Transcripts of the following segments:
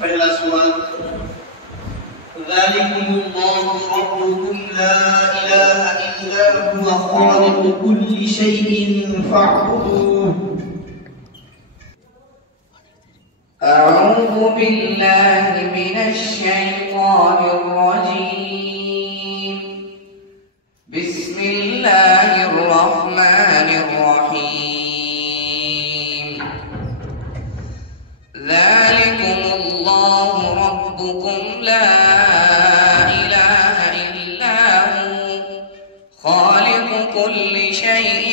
पहला सवाल ज़ालिकुमुल्लाहु रब्बुकुम ला इलाहा इल्ला हुवा खालिqu kulli shay'in fa'buduhu। أعوذ بالله من الشيطان الرجيم بسم الله الرحمن الرحيم ذلكم الله ربكم لا إله إلا هو خالق كل شيء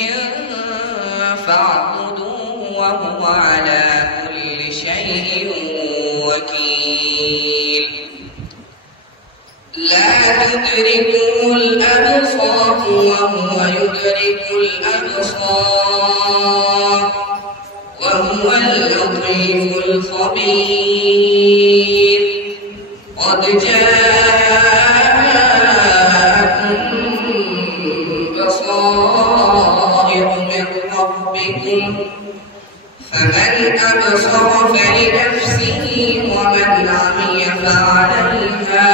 فاعبدوه وهو على كل شيء وكيل لا تدركه الأبصار وهو يدرك الأبصار وهو اللطيف الخبير قد جاءكم بصائر من ربكم فمن أبصر فلنفسه ومن عمي فعليها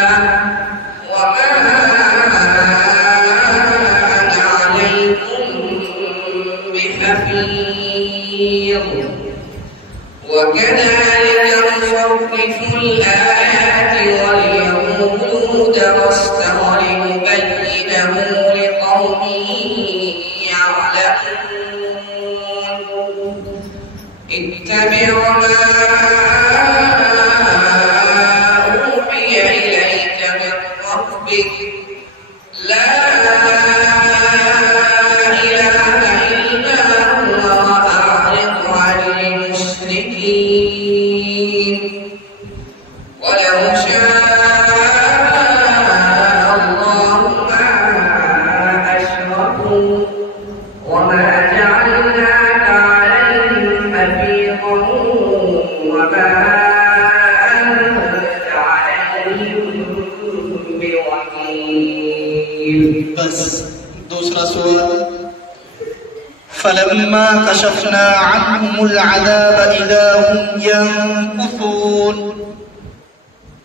وما أنا عليكم بحفيظ وكذلك نصرف الآيات وليقولوا درست ولنبينه لقوم يعلمون اتبع ما أوحي إليك من ربك لا إله إلا هو وأعرض عن المشركين ولو شاء الله ما أشركوا وما جعلناك عليهم حفيظا وما أنت عليهم بوكيل। बस दूसरा सवाल फलम्मा कशफना अन्हुमुल अज़ाब इज़ा हुम यंकुसून।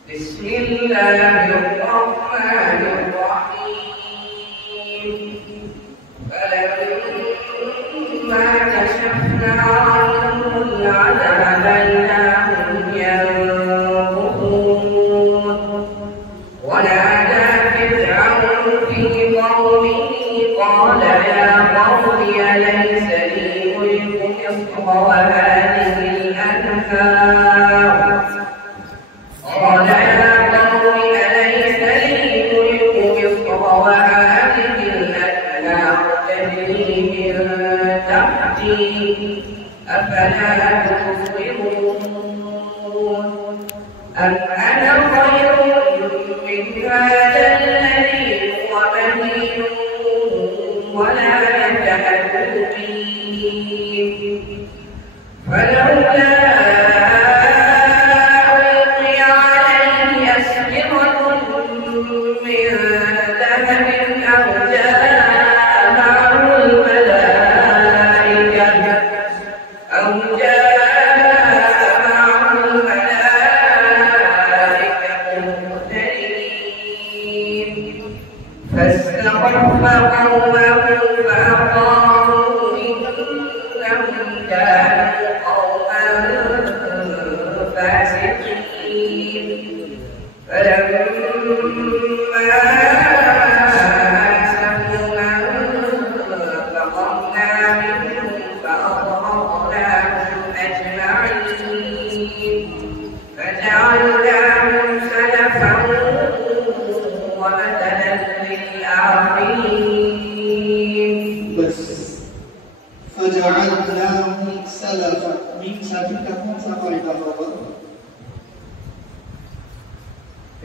बिस्मिल्लाहिर्रहमानिर्रहीम फलम्मा कशफना अन्हुमुल अज़ाब इज़ा हुम यंकुसून ونادى فرعون في قومه قال يا قوم أليس لي ملك مصر وهذه الأنهار قال يا قوم أليس لي ملك مصر وهذه الأنهار تجري من تحتي أفلا تبصرون أم أنا خير من هذا الذي هو مهين ولا يتأذن فلولا ألقي عليه أسورة من ذهب أو جاء معه الملائكة فاستخف قومه فأطاعوه إنهم كانوا قوما فاسقين فلما آسفونا انتقمنا منهم فأغرقناهم أجمعين فجعلناهم سلفا ومثلا للآخرين बस فجعلناهم سلفا من سابقا سابقا होगा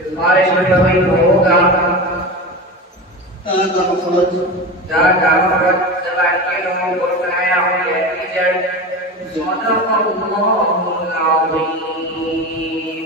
इस बारिश में कभी होगा هذا مخرج ذاك مخرج سبعين وقرنايا واليتيجر صدق الله العظيم